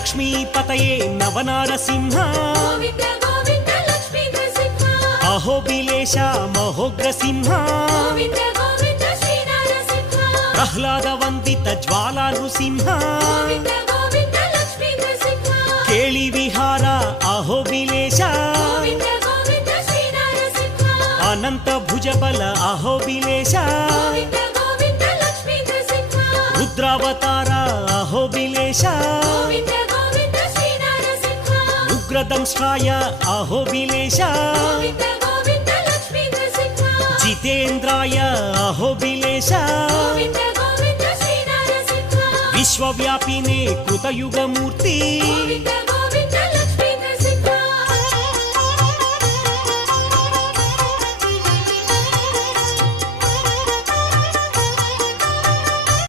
लक्ष्मीपतये नवनारसिंह Govind Govind Lakshmi Narasimha अहोबिलेश महोग्रसिंह Govind Govind Shri Narasimha प्रह्लादवन्दित ज्वालानृसिंह Govind Govind Lakshmi Narasimha केळि Vihar अहोबिलेश Govind Govind Shri Narasimha Anant Bhujbal अहोबिलेश Govind Govind Lakshmi Narasimha रुद्रावतार अहोबिलेश Govind Govind Shri Narasimha उग्रदंष्ट्राय अहोबिलेश Govind Govind Lakshmi Narasimha जितेन्द्राय अहोबिलेश Govind Govind Shri Narasimha विश्वव्यापिने कृतयुगमूर्ति Govind